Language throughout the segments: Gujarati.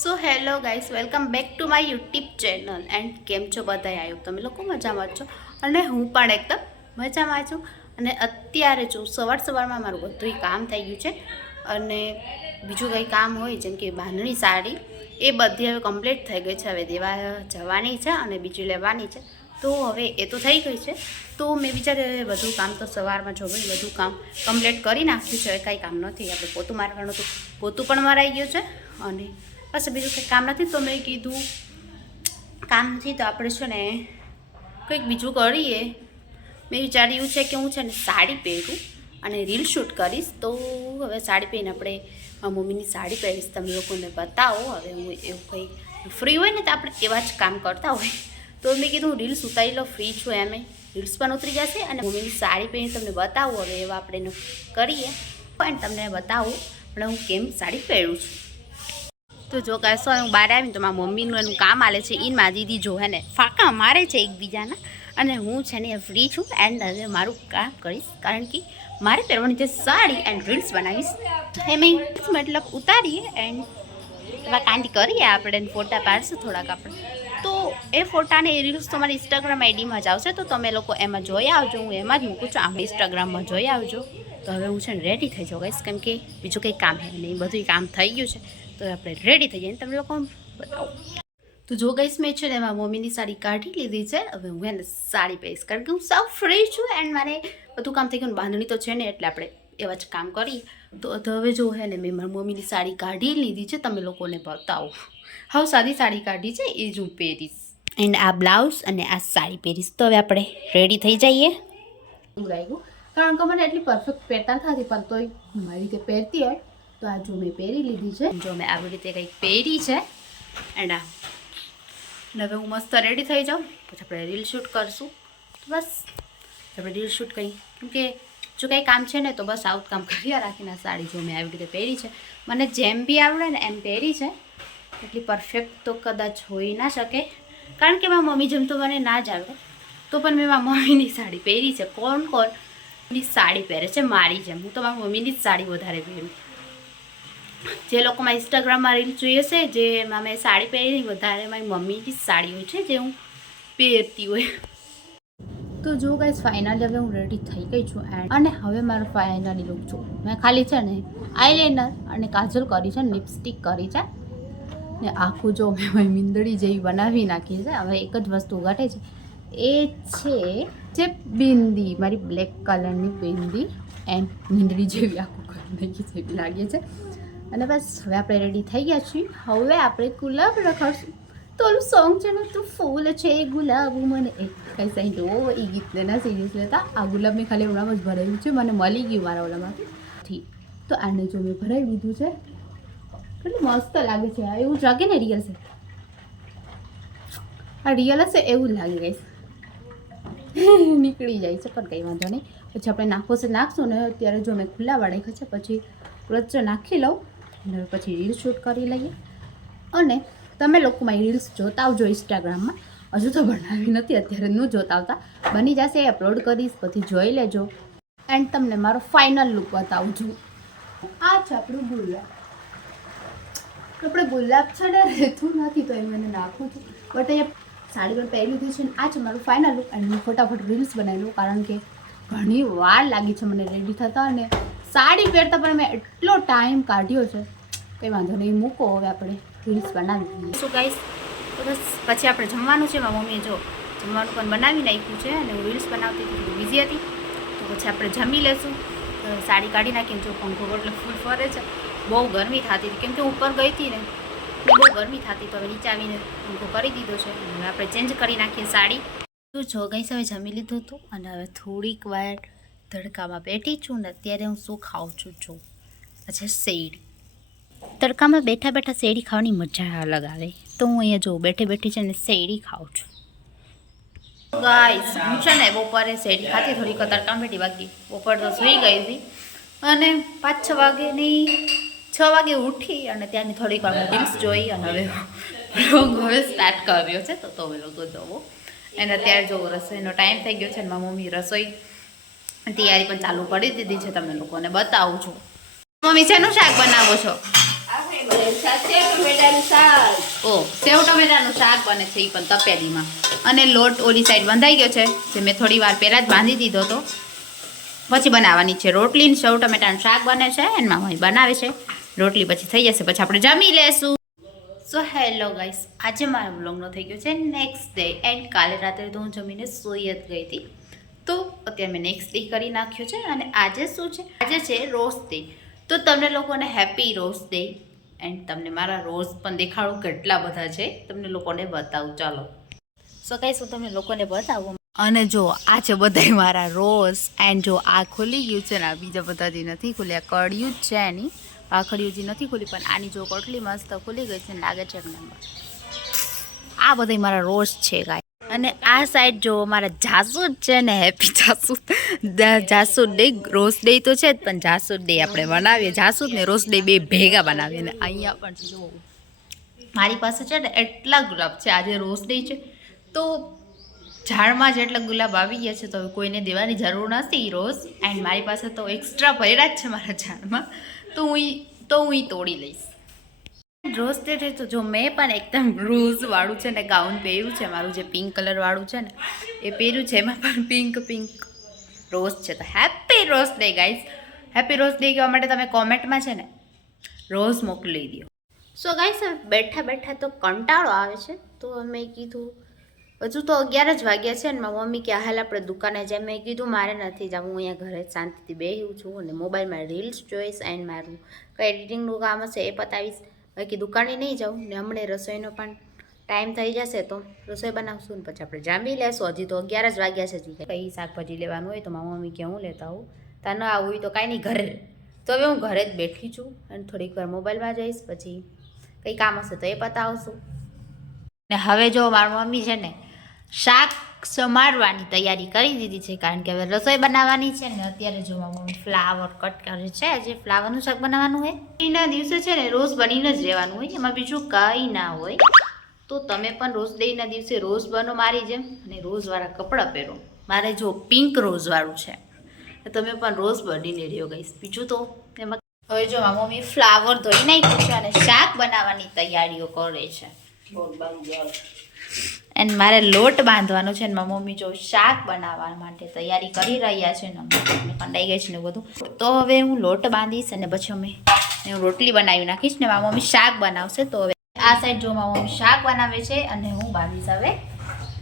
So hello guys, welcome back to my YouTube channel and કેમ છો બધા? આવ્યો તમે લોકો મજામાં છો અને હું પણ એકદમ મજામાં છું. અને અત્યારે જો સવારમાં મારું બધું કામ થઈ ગયું છે અને બીજું કંઈ કામ હોય જેમ કે બાંધણી સાડી એ બધી હવે કમ્પ્લીટ થઈ ગઈ છે. હવે દેવા જવાની છે અને બીજી લેવાની છે, તો હવે એ તો થઈ ગઈ છે. તો મેં વિચાર્યું બધું કામ તો સવારમાં જો ભાઈ બધું કામ કમ્પ્લીટ કરી નાખ્યું છે. હવે કાંઈ કામ નથી, આપણે પોતું મારવાનું હતું, પોતું પણ મરાઈ ગયું છે અને બસ બીજું કંઈ કામ નથી. તો મેં કીધું કામ નથી તો આપણે છે ને કંઈક બીજું કરીએ. મેં વિચાર્યું છે કે હું છે ને સાડી પહેરું અને રીલ શૂટ કરીશ. તો હવે સાડી પહેરીને આપણે મમ્મીની સાડી પહેરીશ, તમે લોકોને બતાવો. હવે હું એવું કંઈ ફ્રી હોય ને તો આપણે એવા જ કામ કરતા હોય. તો મેં કીધું હું રીલ્સ ઉતારી લો, ફ્રી છું એમ, રીલ્સ પણ ઉતરી જશે અને મમ્મીની સાડી પહેરીને તમને બતાવું. હવે એવા આપણે કરીએ પણ તમને બતાવું પણ હું કેમ સાડી પહેરું છું. તો જો કહેશો હું બહાર આવીને તો મારા મમ્મીનું એનું કામ આલે છે, એને મારી દીદી જો હે ને ફાંકા મારે છે એકબીજાના, અને હું છે ને ફ્રી છું એન્ડ હવે મારું કામ કરીશ. કારણ કે મારે પહેરવાની છે સાડી એન્ડ રીલ્સ બનાવીશ. એમ મતલબ ઉતારીએ એન્ડ એવા કાંડી કરીએ આપણે, ફોટા પાડશું થોડાક આપણે. તો એ ફોટાને એ રીલ્સ તો મારી ઇન્સ્ટાગ્રામ આઈડીમાં જ આવશે, તો તમે લોકો એમાં જોઈ આવજો. હું એમાં જ મૂકું છું, આમ ઇન્સ્ટાગ્રામમાં જોઈ આવજો. તો હવે હું છે ને રેડી થઈ જાઉં ગઈશ, કેમ કે બીજું કંઈ કામ હે નહીં, બધું કામ થઈ ગયું છે. તો આપણે રેડી થઈ જઈએ, તમે લોકો બતાવો. તો જો ગઈશ મેં છે ને એમાં મમ્મીની સાડી કાઢી લીધી છે. હવે હું એને સાડી પહેરીશ કારણ કે હું સાવ ફ્રી છું એન્ડ મારે બધું કામ થઈ ગયું. બાંધણી તો છે ને એટલે આપણે એવા જ કામ કરીએ. તો હવે જો હે ને મેં મારી મમ્મીની સાડી કાઢી લીધી છે, તમે લોકોને બતાવો. હવે સાદી સાડી કાઢી છે એ જ હું પહેરીશ એન્ડ આ બ્લાઉઝ અને આ સાડી પહેરીશ. તો હવે આપણે રેડી થઈ જઈએ. એવું લાગ્યું કારણ કે મને એટલી પરફેક્ટ પહેરતા નથી, પણ તોય મારી રીતે પહેરતી હોય. તો આ જો મેં પહેરી લીધી છે, જો મેં આવી રીતે કંઈક પહેરી છે એન્ડ આ હવે હું મસ્ત રેડી થઈ જાઉં. પછી આપણે રીલ શૂટ કરશું. બસ આપણે રીલ શૂટ કરી, કેમ કે જો કંઈ કામ છે ને તો બસ આવું કામ કર્યા રાખીને. સાડી જો મેં આવી રીતે પહેરી છે, મને જેમ બી આવડે ને એમ પહેરી છે. એટલી પરફેક્ટ તો કદાચ હોઈ ના શકે, કારણ કે મારી મમ્મી જેમ તો મને ના જ આવડે, તો પણ મેં મારી મમ્મીની સાડી પહેરી છે. કોની સાડી પહેરે છે મારી જેમ? હું તો મારી મમ્મીની જ સાડી વધારે પહેરું. જે લોકો મારા ઇન્સ્ટાગ્રામમાં રીલ જોઈએ છે, જેમાં મેં સાડી પહેરી વધારે મારી મમ્મીની જ સાડી હોય છે જે હું પહેરતી હોય. તો જો ગાઈસ ફાઇનલી હવે હું રેડી થઈ ગઈ છું અને હવે મારો ફાઇનલી લુક છું. મેં ખાલી છે ને આઈલાઇનર અને કાજલ કરી છે, લિપસ્ટિક કરી છે ને આખું જો મેં મારી મીંદડી જેવી બનાવી નાખી છે. હવે એક જ વસ્તુ ઘટે છે, એ છે જે બિંદી, મારી બ્લેક કલરની બિંદી એન્ડ મીંદડી જેવી આખું કરી નાખી છે એવી લાગે છે. અને બસ હવે આપણે રેડી થઈ ગયા છીએ. હવે આપણે ગુલાબ રખાડશું. તો ઓલું સોંગ છે ને, તું ફૂલ છે ગુલાબ મને એક કઈ સાઈડ ઓ એ ગીતને ના સિરિયસ લેતા. આ ગુલાબ મેં ખાલી હમણાં જ ભરાયું છે, મને મળી ગયું મારા ઓલામાંથી. તો આને જો મેં ભરાઈ લીધું છે, કેટલું મસ્ત લાગે છે. એવું જ લાગે ને રિયલ છે, આ રિયલ હશે એવું જ લાગે ગઈશ. નીકળી જાય છે પણ કંઈ વાંધો નહીં. પછી આપણે નાખો છે નાખશું ને. અત્યારે જો મેં ખુલ્લા વાળા છે, પછી વચ્ચે નાખી લઉં અને પછી રીલ શૂટ કરી લઈએ. અને તમે લોકો મારી રીલ્સ જોતા આવજો ઇન્સ્ટાગ્રામમાં. હજુ તો બનાવી નથી, અત્યારે ન જોતા આવતા, બની જશે અપલોડ કરીશ, પછી જોઈ લેજો એન્ડ તમને મારો ફાઇનલ લુક બતાવું છું. આ છે આપણું ગુલાબ. આપણે ગુલાબ છે ને રહેતું નથી તો એ મને નાખું છું, બટ અહીંયા સાડી પણ પહેરી લીધી છે ને આ છે મારું ફાઇનલ લુક. એન્ડ હું ફટાફટ રીલ્સ બનાવી લઉં, કારણ કે ઘણી વાર લાગી છે મને રેડી થતા અને સાડી પહેરતા, પણ મેં એટલો ટાઈમ કાઢ્યો છે. કંઈ વાંધો નહીં, મૂકો હવે આપણે રીલ્સ બનાવી દઈએ. શું ગાઈસ, તો બસ પછી આપણે જમવાનું છે. મારી મમ્મીએ જો જમવાનું પણ બનાવી નાખ્યું છે અને હું રીલ્સ બનાવતી હતી, બિઝી હતી. તો પછી આપણે જમી લેશું. સાડી કાઢી નાખીને જો પંખો એટલે ફૂલ ફરે છે. બહુ ગરમી થતી હતી, કેમ કે ઉપર ગઈ હતી ને બહુ ગરમી થતી, તો હવે નીચે આવીને પંખો કરી દીધો છે. હવે આપણે ચેન્જ કરી નાખીએ સાડી. તો જો ગાઈસ હવે જમી લીધું હતું અને હવે થોડીક વાર તડકામાં બેઠી છું ને. અત્યારે હું શું ખાઉં છું જો, અચ્છા શેરડી. તડકામાં બેઠા બેઠા શેરડી ખાવાની મજા અલગ આવે. તો હું અહીંયા જો બેઠી બેઠી છે ને શેરડી ખાઉં છું. ગાઈસ હું છે ને બપોરે શેરડી ખાતી, થોડીક તડકામાં બેઠી, બાકી બપોર તો સૂઈ ગઈ હતી અને 5-6 વાગેની 6 વાગે ઉઠી અને ત્યાંની થોડીક વાર રીલ્સ જોઈ અને હવે સ્ટાર્ટ કર્યો છે. તો તમે લોકો જોવો. અને અત્યારે જો રસોઈનો ટાઈમ થઈ ગયો છે અને મારી મમ્મી રસોઈ તૈયારી પણ ચાલુ કરી દીધી છે, તમને લોકોને બતાવું છું. મમ્મી શેનું શાક બનાવો છો? ઓ સેવ ટમેટાનું શાક બને છે એ પણ તપેલીમાં. અને લોટ ઓલી સાઈડ બંધાઈ ગયો છે જે મેં થોડી વાર પહેલાં જ બાંધી દીધો હતો. પછી બનાવવાની છે રોટલી ને સેવ ટમેટાનું શાક બને છે એમાં મમ્મી બનાવે છે. રોટલી પછી થઈ જશે પછી આપણે જમી લેશું. સો હેલો ગાઈસ, આજે મારો બ્લોગનો થઈ ગયો છે નેક્સ્ટ ડે એન્ડ કાલે રાત્રે તો હું જમીને સોઈ જ ગઈ હતી. તો અત્યારે મેં નેક્સ્ટ ડે કરી નાખ્યું છે અને આજે શું છે, આજે છે રોઝ ડે. તો તમને લોકોને હેપી રોઝ ડે. એન્ડ તમને મારા રોઝ પણ દેખાડું કેટલા બધા છે, તમને લોકોને બતાવું. ચાલો સો ગાઈસ હું તમને લોકોને બતાવું. અને જો આ છે બધાય મારા રોઝ. એન્ડ જો આ ખુલી ગયું છે ને આ બીજા બધાથી નથી ખુલ્યા, કળિયું જ છે એની, આખડીઓ જે નથી ખુલી પણ આની જો કેટલી મસ્ત ખુલી ગઈ છે ને લાગે છે એક નંબર. આ બધા મારા રોઝ છે ગાય. અને આ સાઈડ જો મારા જાસૂદ છે ને, હેપી જાસૂદ. જાસૂદ ડે, રોઝ ડે તો છે જ પણ જાસૂદ ડે આપણે બનાવીએ. જાસૂદ ને રોઝ ડે બે ભેગા બનાવીએ. અને અહીંયા પણ જો મારી પાસે છે ને એટલા ગુલાબ છે. આજે રોઝ ડે છે તો ઝાડમાં જેટલા ગુલાબ આવી ગયા છે તો હવે કોઈને દેવાની જરૂર નથી રોઝ. એન્ડ મારી પાસે તો એક્સ્ટ્રા ભર્યા જ છે મારા ઝાડમાં, તો હું તોડી લઈશ. રોઝ ડે છે તો જો મેં પણ એકદમ રોઝવાળું છે ને ગાઉન પહેર્યું છે, મારું જે પિંક કલરવાળું છે ને એ પહેર્યું છે. એમાં પણ પિંક રોઝ છે. તો happy rose day guys. Happy rose day કહેવા માટે તમે કોમેન્ટમાં છે ને રોઝ મોકલી દો. સો ગાઈઝ બેઠા બેઠા તો કંટાળો આવે છે તો મેં કીધું હજુ તો 11 જ વાગ્યા છે ને મારી મમ્મી કે હાલ આપણે દુકાને જાય. મેં કીધું મારે નથી જવું, હું અહીંયા ઘરે શાંતિથી બેહું છું અને મોબાઈલમાં રીલ્સ જોઈશ એન્ડ મારું કંઈ એડિટિંગનું કામ હશે એ પતાવીશ. બાકી દુકાને નહીં જાઉં ને હમણાં રસોઈનો પણ ટાઈમ થઈ જશે તો રસોઈ બનાવશું ને પછી આપણે જામી લેશું. હજી તો 11 જ વાગ્યા છે. કંઈ શાકભાજી લેવાનું હોય તો મારી મમ્મી કે હું લેતા આવું, ત્યાં ન આવું હોય તો કાંઈ નહીં ઘરે. તો હવે હું ઘરે જ બેઠી છું અને થોડીક વાર મોબાઈલમાં જઈશ, પછી કંઈ કામ હશે તો એ પતાવશું. ને હવે જો મારી મમ્મી છે ને શાક સમારવાની તૈયારી કરી દીધી છે કારણ કે હવે રસોઈ બનાવવાની છે ને. અત્યારે જો મારી મમ્મી ફ્લાવર કટ કરે છે. આજે ફ્લાવરનું શાક બનાવવાનું હોય. એના દિવસે છે ને રોઝ બનીને જ રહેવાનું હોય, એમાં બીજું કાંઈ ના હોય. તો તમે પણ રોઝ ડેના દિવસે રોઝ બનો મારી જેમ અને રોઝવાળા કપડાં પહેરો. મારે જો પિંક રોઝવાળું છે તમે પણ રોઝ બનીને રહ્યો ગઈશ. બીજું તો એમાં હવે જો મારી મમ્મી ફ્લાવર ધોઈ નાખ્યું છે અને શાક બનાવવાની તૈયારીઓ કરે છે. એન્ડ મારે લોટ બાંધવાનો છે ને મારી મમ્મી જો શાક બનાવવા માટે તૈયારી કરી રહ્યા છે ને કંડાઈ ગઈ છે ને બધું. તો હવે હું લોટ બાંધીશ અને પછી હું રોટલી બનાવી નાખીશ ને મારી મમ્મી શાક બનાવશે. તો હવે આ સાઈડ જો મારી મમ્મી શાક બનાવે છે અને હું બાંધીશ. હવે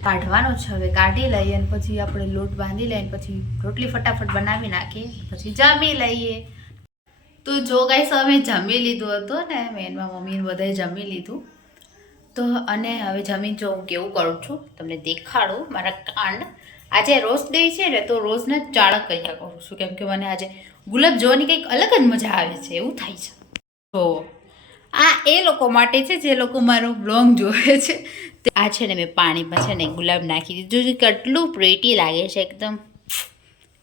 કાઢવાનો છે, હવે કાઢી લઈએ અને પછી આપણે લોટ બાંધી લઈએ પછી રોટલી ફટાફટ બનાવી નાખીએ પછી જમી લઈએ. તો જો ગાઈસ અમે જમી લીધું હતું ને, મેં મારી મમ્મીને બધાએ જમી લીધું. તો અને હવે જમીન જો હું કેવું કરું છું તમને દેખાડું મારા કાંડ. આજે રોઝ ડે છે ને તો રોઝને ચાળક કર્યા કરું છું કેમ કે મને આજે ગુલાબ જોવાની કંઈક અલગ જ મજા આવે છે, એવું થાય છે. તો આ એ લોકો માટે છે જે લોકો મારો બ્લોગ જોવે છે. આ છે ને મેં પાણીમાં છે ને ગુલાબ નાખી દીધું. કેટલું પ્રેટી લાગે છે, એકદમ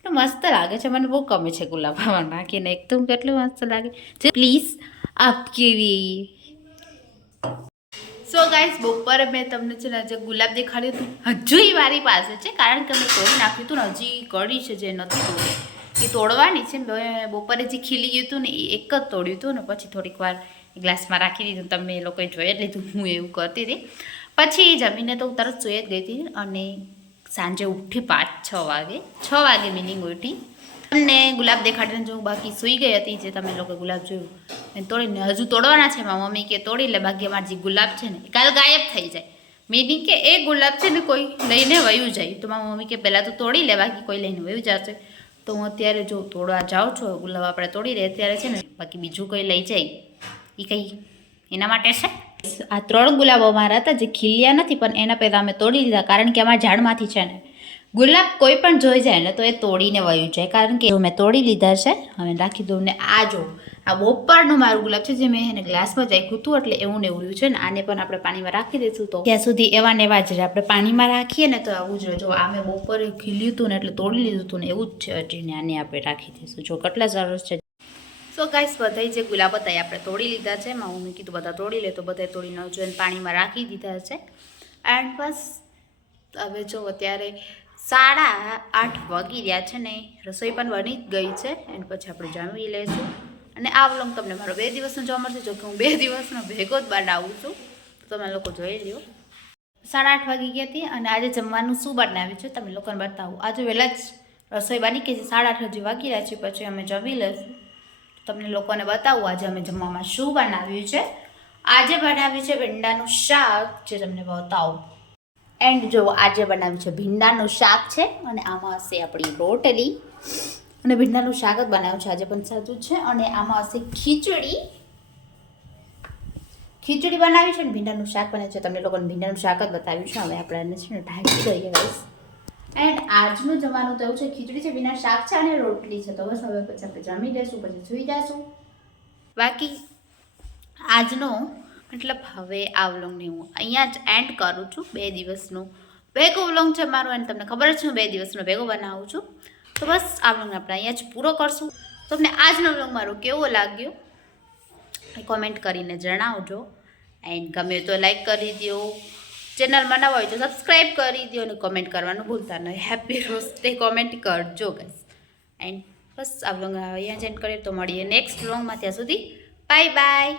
મસ્ત લાગે છે. મને બહુ ગમે છે ગુલાબ આમાં નાખીને, એકદમ કેટલું મસ્ત લાગે છે. પ્લીઝ આપ કેવી. સો ગાઈસ બપોરે મેં તમને છે ને જે ગુલાબ દેખાડ્યું હતું હજુ મારી પાસે છે કારણ કે મેં તોડી નાખ્યું હતું ને હજી કળી છે જે નથી તોડી એ તોડવાની છે. બપોરે જે ખીલી ગયું હતું ને એ એક જ તોડ્યું હતું ને પછી થોડીક વાર ગ્લાસમાં રાખી દીધું. તમે એ લોકોએ જોઈ જ લીધું હું એવું કરતી હતી. પછી જમીને તો હું તરત સોઈ જ ગઈ હતી અને સાંજે ઉઠી 5-6 વાગે, 6 વાગે મિનિંગ ઉઠી. તમને ગુલાબ દેખાડીને જો બાકી સૂઈ ગઈ હતી જે તમે લોકો ગુલાબ જોયું એને તોડીને હજુ તોડવાના છે. મારી મમ્મી કે તોડી લે બાકી અમારા જે ગુલાબ છે ને એ કાલ ગાયબ થઈ જાય. મીનિંગ કે એ ગુલાબ છે ને કોઈ લઈને વયું જાય. તો મારી મમ્મી કે પહેલાં તો તોડી લે બાકી કોઈ લઈને વયું જશે. તો હું અત્યારે જો તોડવા જાઉં છું. ગુલાબ આપણે તોડી લે અત્યારે છે ને, બાકી બીજું કોઈ લઈ જાય એ કંઈ એના માટે છે. આ 3 ગુલાબો મારા હતા જે ખીલ્યા નથી પણ એના પહેલાં અમે તોડી લીધા કારણ કે અમારા ઝાડમાંથી છે ને ગુલાબ કોઈ પણ જોઈ જાય ને તો એ તોડીને વયું જાય. કારણ કે મેં તોડી લીધા છે, હવે રાખી દઉં. ને આ જો આ બપોરનું મારું ગુલાબ છે જે મેં એને ગ્લાસમાં જ રાખ્યું હતું એટલે એવું ને એવું રહ્યું છે ને. આને પણ આપણે પાણીમાં રાખી દઈશું તો ત્યાં સુધી એવા ને એવા જ આપણે પાણીમાં રાખીએ ને તો આવું જ. જો આ મેં બપોરે ખીલ્યું હતું ને એટલે તોડી લીધું હતું ને એવું જ છે હજી ને. આને આપણે રાખી દઈશું. જો કેટલા સરસ છે. સો ગાઈસ બધા જે ગુલાબ હતા આપણે તોડી લીધા છે. મારી મમ્મી કીધું બધા તોડી લે તો બધા તોડીને જોઈને પાણીમાં રાખી દીધા છે. એન્ડ બસ હવે જો અત્યારે 8:30 વાગી રહ્યા છે ને રસોઈ પણ બની જ ગઈ છે. એન્ડ પછી આપણે જમી લઈશું અને આ વ્લોગ તમને મારો 2 દિવસનો જોવા મળશે. જો કે હું 2 દિવસનો ભેગો જ બનાવું છું, તો તમે લોકો જોઈ લ્યો. 8:30 વાગી ગયા હતી અને આજે જમવાનું શું બનાવ્યું છે તમે લોકોને બતાવું. આજે વહેલા જ રસોઈ બની ગઈ છે, 8:30 હજી વાગી રહ્યા છે, પછી અમે જમી લઈશું. તમને લોકોને બતાવું આજે અમે જમવામાં શું બનાવ્યું છે. આજે બનાવ્યું છે ભીંડાનું શાક, જે તમને બતાવું. એન્ડ જો આજે બનાવ્યું છે ભીંડાનું શાક છે અને આમાં હશે આપણી રોટલી. અને ભીંડાનું શાક જ બનાવ્યું છે આજે પણ સાચું છે. અને આમાં હશે ખીચડી બનાવી છે ને ભીંડાનું શાક બનાવ્યું છે. તમને લોકોને ભીંડાનું શાક જ બતાવ્યું છે. હવે આપણે છે ને ઢાંકી દઈએ ગાઈસ. એન્ડ આજનું જમવાનું તો એવું છે, ખીચડી છે, ભીંડાનું શાક છે અને રોટલી છે. તો બસ હવે પછી આપણે જમી લઈશું, પછી સૂઈ જઈશું. બાકી આજનો મતલબ હવે આ વ્લોગને હું અહીંયા જ એન્ડ કરું છું. 2 દિવસનો ભેગો વ્લોગ છે મારો, અને તમને ખબર છે હું 2 દિવસનો ભેગો બનાવું છું. તો બસ આ વ્લોગને આપણે અહીંયા જ પૂરો કરશું. તમને આજનો વ્લોગ મારો કેવો લાગ્યો એ કોમેન્ટ કરીને જણાવજો. એન્ડ ગમે તો લાઈક કરી દો, ચેનલમાં નવા હોય તો સબસ્ક્રાઈબ કરી દો અને કોમેન્ટ કરવાનું ભૂલતા નહીં. હેપી રોઝ ડે કોમેન્ટ કરજો ગાઈસ. એન્ડ બસ આ વ્લોગ અહીંયા જ એન્ડ કરીએ, તો મળીએ નેક્સ્ટ વ્લોગમાં. ત્યાં સુધી બાય બાય.